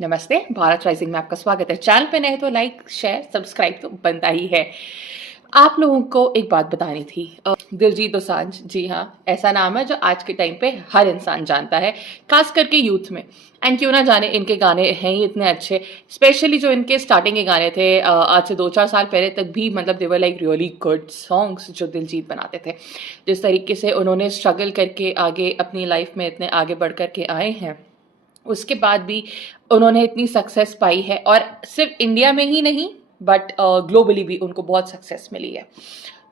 नमस्ते, भारत राइजिंग में आपका स्वागत है। चैनल पे नए तो लाइक शेयर सब्सक्राइब तो बनता ही है। आप लोगों को एक बात बतानी थी। दिलजीत दोसांझ, जी हाँ, ऐसा नाम है जो आज के टाइम पे हर इंसान जानता है, खास करके यूथ में। एंड क्यों ना जाने, इनके गाने हैं ही इतने अच्छे। स्पेशली जो इनके स्टार्टिंग के गाने थे, आज से 2-4 साल पहले तक भी, मतलब they were like really good songs जो दिलजीत बनाते थे। जिस तरीके से उन्होंने स्ट्रगल करके आगे अपनी लाइफ में इतने आगे बढ़ करके आए हैं, उसके बाद भी उन्होंने इतनी सक्सेस पाई है। और सिर्फ इंडिया में ही नहीं बट ग्लोबली भी उनको बहुत सक्सेस मिली है।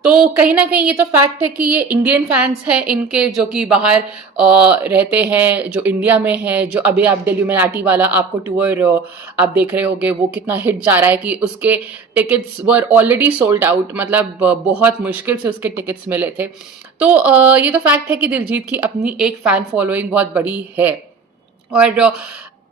तो कहीं ना कहीं ये तो फैक्ट है कि ये इंडियन फैंस हैं इनके, जो कि बाहर रहते हैं, जो इंडिया में हैं। जो अभी आप दिल्यूमिनाटी वाला आपको टूर आप देख रहे होगे, वो कितना हिट जा रहा है कि उसके tickets were already sold out. मतलब बहुत मुश्किल से उसके टिकट्स मिले थे। तो ये तो फैक्ट है कि दिलजीत की अपनी एक फ़ैन फॉलोइंग बहुत बड़ी है। और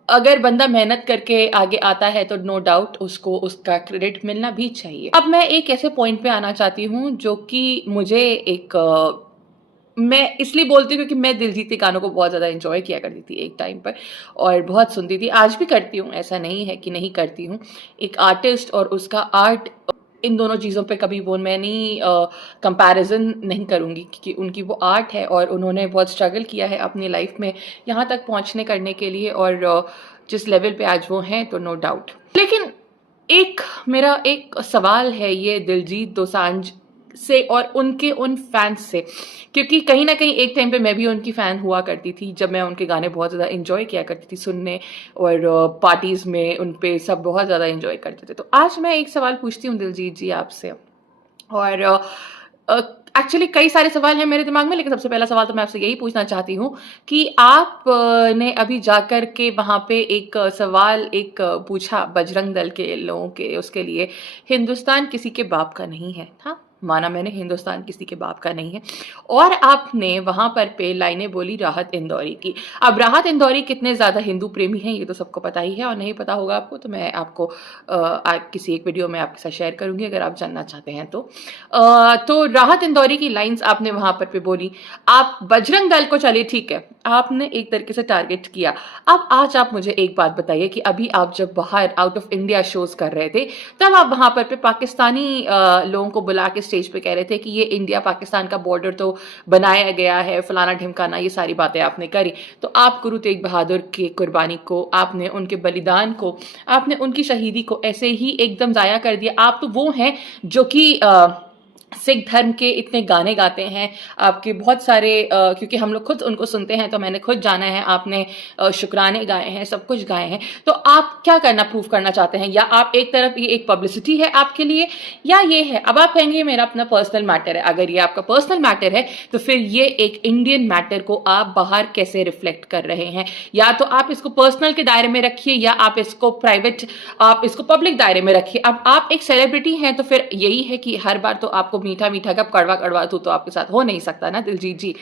अगर बंदा मेहनत करके आगे आता है तो नो डाउट उसको उसका क्रेडिट मिलना भी चाहिए। अब मैं एक ऐसे पॉइंट पे आना चाहती हूँ जो कि मुझे एक मैं इसलिए बोलती हूँ क्योंकि मैं दिलजीत के गानों को बहुत ज़्यादा एंजॉय किया करती थी एक टाइम पर, और बहुत सुनती थी। आज भी करती हूँ, ऐसा नहीं है कि नहीं करती हूँ। एक आर्टिस्ट और उसका आर्ट, इन दोनों चीज़ों पे कभी वो मैं नहीं कंपैरिजन नहीं करूँगी, क्योंकि उनकी वो आर्ट है और उन्होंने बहुत स्ट्रगल किया है अपनी लाइफ में यहाँ तक पहुँचने करने के लिए, और जिस लेवल पे आज वो हैं तो नो डाउट। लेकिन एक मेरा एक सवाल है ये दिलजीत दोसांझ से और उनके उन फैंस से, क्योंकि कहीं ना कहीं एक टाइम पे मैं भी उनकी फ़ैन हुआ करती थी, जब मैं उनके गाने बहुत ज़्यादा एंजॉय किया करती थी सुनने, और पार्टीज़ में उन पे सब बहुत ज़्यादा एंजॉय करते थे। तो आज मैं एक सवाल पूछती हूँ दिलजीत जी आपसे, और एक्चुअली कई सारे सवाल हैं मेरे दिमाग में, लेकिन सबसे पहला सवाल तो मैं आपसे यही पूछना चाहती हूँ कि आप ने अभी जाकर के वहाँ पे एक सवाल पूछा बजरंग दल के लोगों के, उसके लिए, हिंदुस्तान किसी के बाप का नहीं है। हाँ, माना मैंने, हिंदुस्तान किसी के बाप का नहीं है। और आपने वहाँ पर पे लाइनें बोली राहत इंदौरी की। अब राहत इंदौरी कितने ज़्यादा हिंदू प्रेमी हैं ये तो सबको पता ही है, और नहीं पता होगा आपको तो मैं आपको किसी एक वीडियो में आपके साथ शेयर करूँगी अगर आप जानना चाहते हैं तो। तो राहत इंदौरी की लाइंस आपने वहां पर पे बोली। आप बजरंग दल को, चलिए ठीक है, आपने एक तरीके से टारगेट किया। अब आज आप मुझे एक बात बताइए कि अभी आप जब बाहर आउट ऑफ इंडिया शोज कर रहे थे, तब आप वहां पर पे पाकिस्तानी लोगों को बुला के स्टेज पे कह रहे थे कि ये इंडिया पाकिस्तान का बॉर्डर तो बनाया गया है, फलाना ढिमकाना, ये सारी बातें आपने करी। तो आप गुरु तेग बहादुर की कुर्बानी को, आपने उनके बलिदान को, आपने उनकी शहीदी को ऐसे ही एकदम जाया कर दिया। आप तो वो हैं जो कि सिख धर्म के इतने गाने गाते हैं, आपके बहुत सारे क्योंकि हम लोग खुद उनको सुनते हैं तो मैंने खुद जाना है, आपने शुक्राने गाए हैं, सब कुछ गाए हैं। तो आप क्या करना प्रूव करना चाहते हैं? या आप एक तरफ ये एक पब्लिसिटी है आपके लिए, या ये है, अब आप कहेंगे मेरा अपना पर्सनल मैटर है। अगर ये आपका पर्सनल मैटर है तो फिर ये एक इंडियन मैटर को आप बाहर कैसे रिफ्लेक्ट कर रहे हैं? या तो आप इसको पर्सनल के दायरे में रखिए, या आप इसको प्राइवेट, आप इसको पब्लिक दायरे में रखिए। अब आप एक सेलिब्रिटी हैं तो फिर यही है कि हर बार तो आपको मीठा मीठा कब कड़वा कड़वा तो आपके साथ हो नहीं सकता ना दिलजीत जी।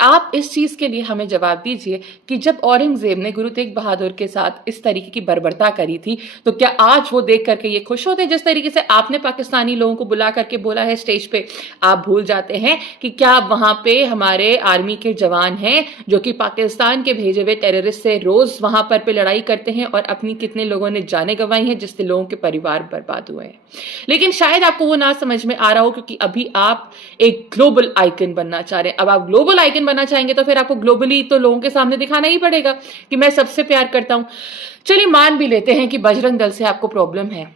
आप इस चीज के लिए हमें जवाब दीजिए कि जब औरंगजेब ने गुरु तेग बहादुर के साथ इस तरीके की बर्बरता करी थी, तो क्या आज वो देख करके ये खुश होते जिस तरीके से आपने पाकिस्तानी लोगों को बुला करके बोला है स्टेज पे? आप भूल जाते हैं कि क्या वहां पे हमारे आर्मी के जवान हैं जो कि पाकिस्तान के भेजे हुए टेररिस्ट से रोज वहां पर लड़ाई करते हैं, और अपनी कितने लोगों ने जाने गंवाई हैं, जिससे लोगों के परिवार बर्बाद हुए हैं। लेकिन शायद आपको वो ना समझ में आ रहा हो, क्योंकि अभी आप एक ग्लोबल आइकन बनना चाह रहे हैं। अब आप ग्लोबल आइकन बनना चाहेंगे तो फिर आपको ग्लोबली तो लोगों के सामने दिखाना ही पड़ेगा कि मैं सबसे प्यार करता हूं। चलिए मान भी लेते हैं कि बजरंग दल से आपको प्रॉब्लम है,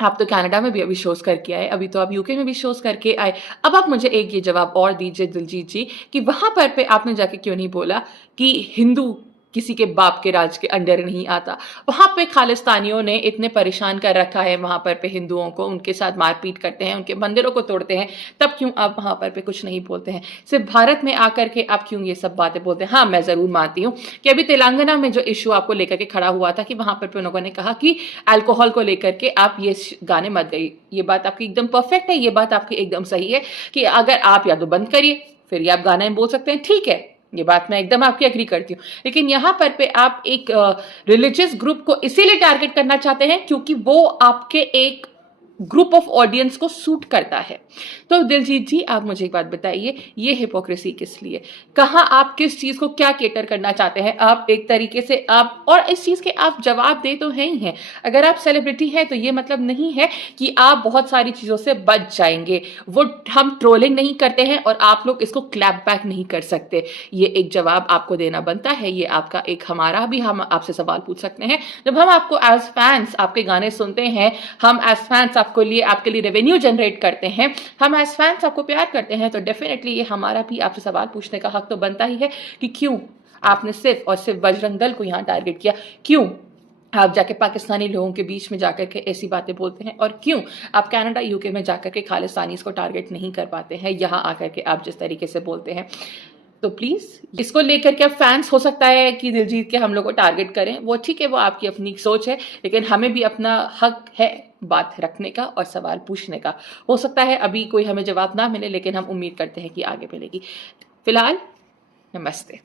आप तो कनाडा में भी अभी शोज करके आए, अभी तो आप यूके में भी शोज करके आए। अब आप मुझे एक ये जवाब और दीजिए दिलजीत जी कि वहां पर पे आपने जाके क्यों नहीं बोला कि हिंदू किसी के बाप के राज के अंडर नहीं आता? वहां पे खालिस्तानियों ने इतने परेशान कर रखा है वहां पर पे हिंदुओं को, उनके साथ मारपीट करते हैं, उनके मंदिरों को तोड़ते हैं, तब क्यों आप वहां पर पे कुछ नहीं बोलते हैं? सिर्फ भारत में आकर के आप क्यों ये सब बातें बोलते हैं? हाँ, मैं जरूर मानती हूँ कि अभी तेलंगाना में जो इशू आपको लेकर के खड़ा हुआ था कि वहां पर पे उन्होंने कहा कि अल्कोहल को लेकर के आप ये गाने मत गाइए, ये बात आपकी एकदम परफेक्ट है, ये बात आपकी एकदम सही है कि अगर आप या तो बंद करिए फिर ये आप गाना बोल सकते हैं, ठीक है, ये बात मैं एकदम आपकी एग्री करती हूँ। लेकिन यहाँ पर पे आप एक रिलीजियस ग्रुप को इसीलिए टारगेट करना चाहते हैं क्योंकि वो आपके एक ग्रुप ऑफ ऑडियंस को सूट करता है। तो दिलजीत जी, आप मुझे एक बात बताइए, ये हिपोक्रेसी किस लिए? कहाँ आप किस चीज़ को क्या केटर करना चाहते हैं? आप एक तरीके से आप, और इस चीज़ के आप जवाब दे तो हैं ही हैं। अगर आप सेलिब्रिटी हैं तो ये मतलब नहीं है कि आप बहुत सारी चीज़ों से बच जाएंगे। वो हम ट्रोलिंग नहीं करते हैं और आप लोग इसको क्लैप बैक नहीं कर सकते। ये एक जवाब आपको देना बनता है। ये आपका एक, हमारा भी, हम आपसे सवाल पूछ सकते हैं। जब हम आपको एज फैंस आपके गाने सुनते हैं, हम एज फैंस आपके लिए रेवेन्यू जनरेट करते हैं, हम एज फैंस आपको प्यार करते हैं, तो डेफिनेटली ये हमारा भी आपसे सवाल पूछने का हक तो बनता ही है कि क्यों आपने सिर्फ और सिर्फ बजरंग दल को यहाँ टारगेट किया, क्यों आप जाके पाकिस्तानी लोगों के बीच में जाकर के ऐसी बातें बोलते हैं, और क्यों आप कनाडा यूके में जाकर के खालिस्तानीज़ को टारगेट नहीं कर पाते हैं, यहाँ आकर के आप जिस तरीके से बोलते हैं। तो प्लीज़ इसको लेकर के, अब फैंस हो सकता है कि दिलजीत के हम लोग को टारगेट करें, वो ठीक है, वो आपकी अपनी सोच है, लेकिन हमें भी अपना हक है बात रखने का और सवाल पूछने का। हो सकता है अभी कोई हमें जवाब ना मिले, लेकिन हम उम्मीद करते हैं कि आगे मिलेगी। फिलहाल नमस्ते।